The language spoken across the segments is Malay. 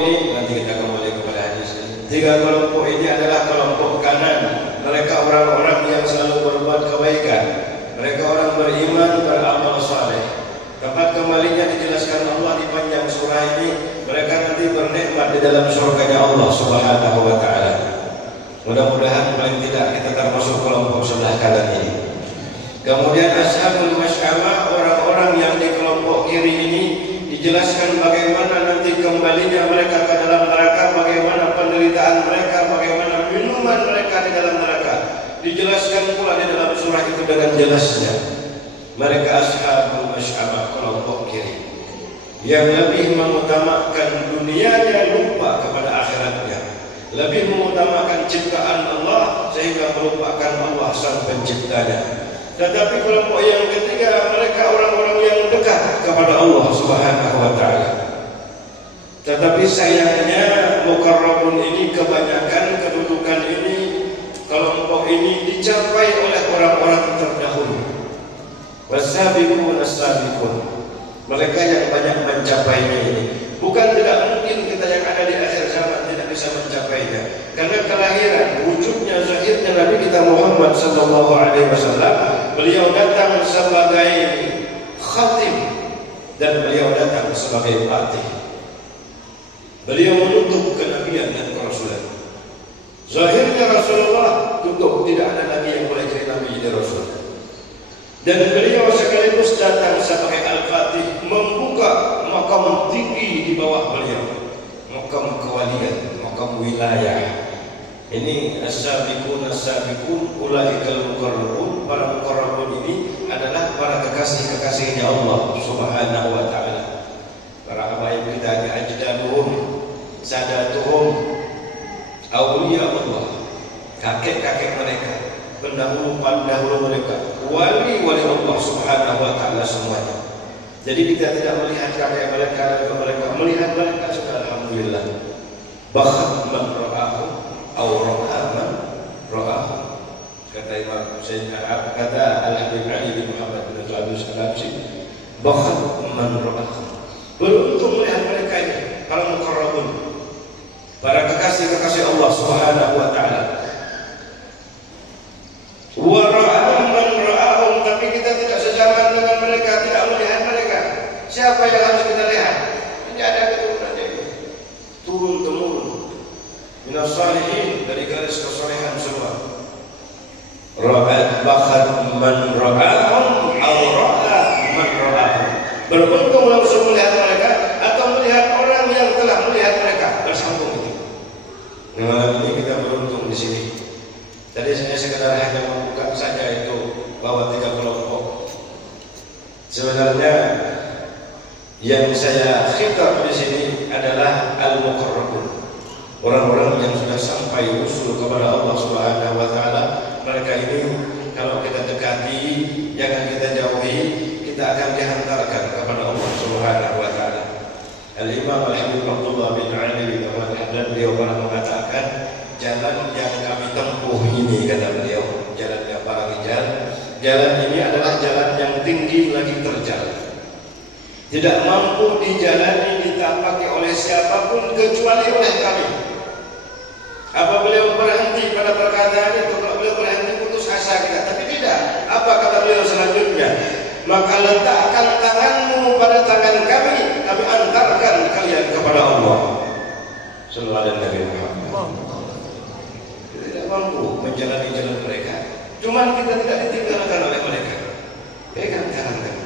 ini, nanti kita kembali kepada hadis ini. 3 kelompok ini adalah kelompok kanan. Mereka orang-orang yang selalu berbuat kebaikan. Mereka orang beriman, beramal saleh. Tempat kembalinya dijelaskan Allah di panjang surah ini. Mereka nanti bernikmat di dalam surganya Allah Subhanahu wa ta'ala. Mudah-mudahan paling tidak kita termasuk kelompok sebelah kanan ini. Kemudian ashabul masy'amah, orang-orang yang di kelompok kiri ini, dijelaskan bagaimana nanti kembalinya mereka ke dalam neraka, bagaimana penderitaan mereka, bagaimana minuman mereka di dalam neraka. Dijelaskan pula di dalam surah itu dengan jelasnya. Mereka ashabul masy'amah, kelompok kiri, yang lebih mengutamakan dunianya, lupa kepada akhiratnya, lebih mengutamakan ciptaan Allah sehingga melupakan Allah sang penciptanya. Tetapi kelompok yang ketiga, mereka orang-orang yang dekat kepada Allah Subhanahu wa ta'ala. Tetapi sayangnya muqarrabun ini, kebanyakan kedudukan ini, kelompok ini dicapai oleh orang-orang terdahulu. Wasabiqun as-sabiqun, mereka yang banyak mencapainya ini. Bukan tidak mungkin kita yang ada di akhir zaman tidak bisa mencapainya, karena kelahiran, wujudnya, zahirnya Nabi kita Muhammad sallallahu alaihi wasallam, beliau datang sebagai khatim dan beliau datang sebagai fatih. Beliau menutup kenabian dan kerasulan. Zahirnya Rasulullah tutup, tidak ada lagi yang boleh jadi nabi dan rasul. Dan beliau sekaligus datang sebagai al-fatih, membuka makam tinggi di bawah beliau, makam kewalian, makam wilayah. Ini as-sabiqun as-sabiqun ulaikal muqarrabun. Para muqarrabun ini adalah para kekasih-kekasihnya Allah Subhanahu wa ta'ala. Para habaib kita, ajdaduhum, sadatuhum, awliya Allah, kakek-kakek mereka, pendahulu-pendahulu mereka, wali-wali Allah Subhanahu wa ta'ala semuanya. Jadi kita tidak melihat kakek mereka, melihat mereka sudah alhamdulillah. Bahkan man ra'ahu aw ra'a man ra'ahu. Kata Imam Sayyidina kata Al-Habib Ali bin Muhammad bin Abdul Salamsi, bahkan man ra'ahu. Beruntung melihat mereka ini, para muqarrabun, para kekasih-kekasih Allah Subhanahu wa ta'ala. Wa ra'ahum man ra'ahum, tapi kita tidak sejaman dengan mereka, tidak melihat mereka. Siapa yang harus kita lihat? Ini ada keturunan ini, turun temurun minas salihin, dari garis kesolehan semua. Ra'at bahkan man ra'ahum aw ra'a man ra'ahum. Beruntung langsung melihat mereka atau melihat orang yang telah melihat mereka, bersambung itu. Malam ini kita beruntung di sini. Tadi saya sekedar hanya membuka saja itu bahwa 3 kelompok. Sebenarnya yang saya khitab di sini adalah al-muqarrabun, orang-orang yang sudah sampai usul kepada Allah Subhanahu wa ta'ala. Mereka ini kalau kita dekati, jangan kita jauhi, kita akan dihantarkan kepada Allah Subhanahu wa ta'ala. Al-Imam Al-Habib Abdullah bin Ali bin Haddad, beliau pernah mengatakan, jalan yang kami tempuh ini, kata beliau, jalannya para rijal, jalan ini adalah jalan yang tinggi lagi terjal, tidak mampu dijalani, ditapaki oleh siapapun kecuali oleh kami. Apa beliau berhenti pada perkataan itu? Kalau beliau berhenti putus asa kita, tapi tidak. Apa kata beliau selanjutnya? Maka letakkan tanganmu pada tangan kami, kami antarkan kalian kepada Allah. Sallallahu alaihi Nabi Muhammad. Kita tidak mampu menjalani jalan mereka, cuman kita tidak ditinggalkan oleh mereka. Pegang tangan kami.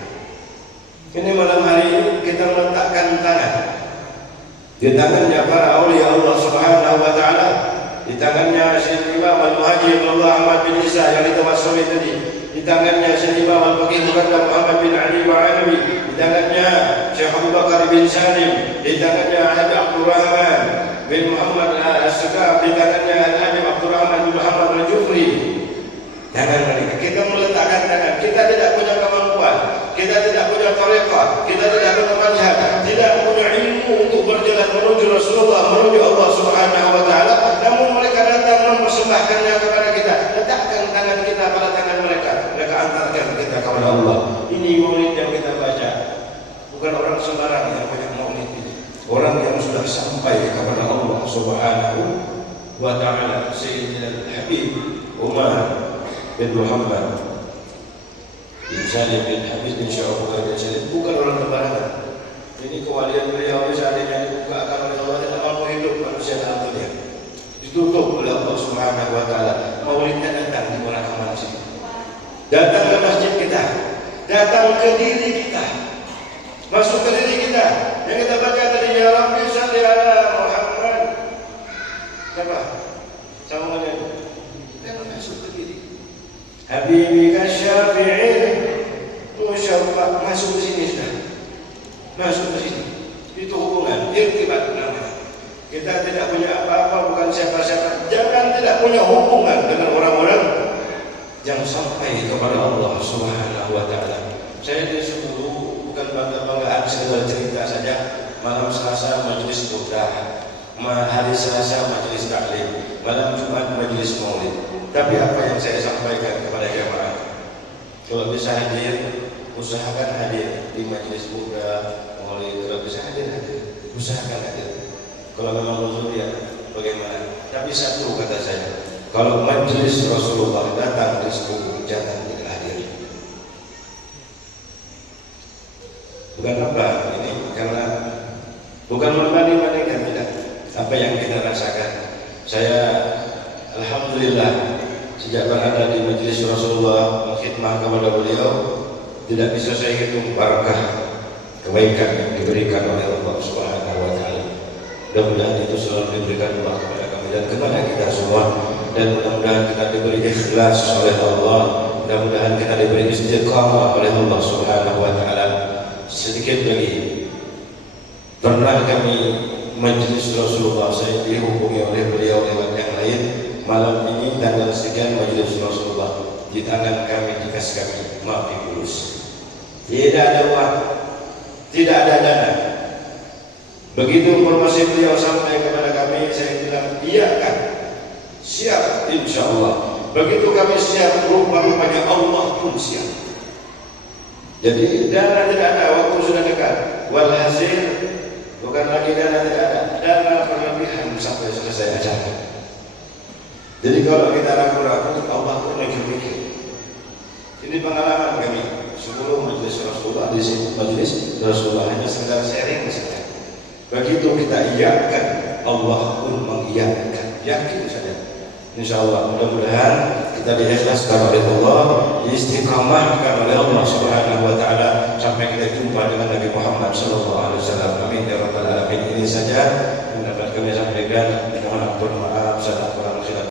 Ini malam hari ini kita meletakkan tangan di tangannya para aulia Allah Subhanahu wa ta'ala, di tangannya Syekh Imam Al-Muhajir Allah Ahmad bin Isa yang ditawassuli tadi, di tangannya Syekh Imam Al-Faqih Muhammad bin Ali Ba'alawi, di tangannya Syekh Abu Bakar bin Salim, di tangannya Habib Abdul Rahman bin Muhammad As-Sugab, di tangannya Habib Abdul Rahman bin Muhammad Al-Jufri. Tangan mereka, kita meletakkan tangan. Kita tidak punya kemampuan, kita tidak punya tariqah, kita tidak punya manhaj, tidak punya ilmu untuk berjalan menuju Rasulullah, menuju Allah Subhanahu wa ta'ala. Namun mereka datang mempersembahkannya kepada kita. Letakkan tangan kita pada tangan mereka, mereka antarkan kita kepada Allah. Ini maulid yang kita baca, bukan orang sembarang yang punya maulid ini, orang yang sudah sampai sampai kepada Allah Subhanahu wa ta'ala. Sayyidina Habib Umar bin Muhammad bin Salim bin Habib bin Syarif bin Salim bukan orang sembarangan. Ini kewalian beliau seandainya dibukakan oleh Allah tidak mampu hidup manusia dalam dunia. Ditutup oleh Allah Subhanahu wa ta'ala. Maulidnya datang di Murakkaman sini. Datang ke masjid kita, datang ke diri kita, masuk ke diri kita. Yang kita baca tadi, ya Rabbi shalli ala Muhammad. Siapa? Sama mana itu? Kita masuk ke diri. Habibika syafi'in musyafa, masuk ke sini sudah. Masuk ke sini. Itu hubungan, irtibat namanya. Kita tidak punya apa-apa, bukan siapa-siapa. Jangan tidak punya hubungan dengan orang-orang yang sampai kepada Allah Subhanahu wa ta'ala. Saya disuruh bukan bangga-banggaan sekedar cerita saja. Malam Selasa majelis burdah, hari Selasa majelis taklim, malam Jumat majelis maulid. Tapi apa yang saya sampaikan kepada jamaah, kalau bisa hadir, usahakan hadir di majelis burdah, maulid. Kalau bisa hadir, usahakan hadir. Kalau memang uzur ya bagaimana? Tapi satu kata saya, kalau majelis Rasulullah datang di sebuah jangan tidak hadir. Bukan apa ini, karena bukan membanding-bandingkan, tidak. Apa yang kita rasakan. Saya alhamdulillah sejak berada di majelis Rasulullah berkhidmah kepada beliau, tidak bisa saya hitung barakah kebaikan yang diberikan oleh Allah Subhanahu wa ta'ala. Mudah-mudahan itu selalu diberikan Allah kepada kami dan kepada kita semua, dan mudah-mudahan kita diberi ikhlas oleh Allah, mudah-mudahan kita diberi istiqamah oleh Allah Subhanahu wa ta'ala. Sedikit lagi, pernah kami majelis Rasulullah, saya dihubungi oleh beliau lewat yang lain, malam ini tanggal sekian majelis Rasulullah, di tangan kami, di kas kami, maafi fulus, tidak ada uang, tidak ada dana. Begitu informasi beliau sampai kepada kami, saya bilang, iya kan, siap insya Allah. Begitu kami siap, rupanya Allah pun siap. Jadi dana tidak ada, waktu sudah dekat. Walhasil, bukan lagi dana tidak ada, dana berlebihan sampai selesai acara. Jadi kalau kita ragu-ragu, Allah pun mikir-mikir. Ini pengalaman kami. Sebelum majelis Rasulullah, di sini majelis Rasulullah hanya sekedar sharing saja. Begitu kita iyakan, Allah pun mengiyakan. Yakin saja. Insya Allah, mudah-mudahan kita diikhlaskan oleh Allah, diistiqamahkan oleh Allah Subhanahu wa ta'ala sampai kita jumpa dengan Nabi Muhammad sallallahu alaihi wasallam. Amin ya rabbal alamin. Ini saja yang dapat kami sampaikan. Mohon ampun.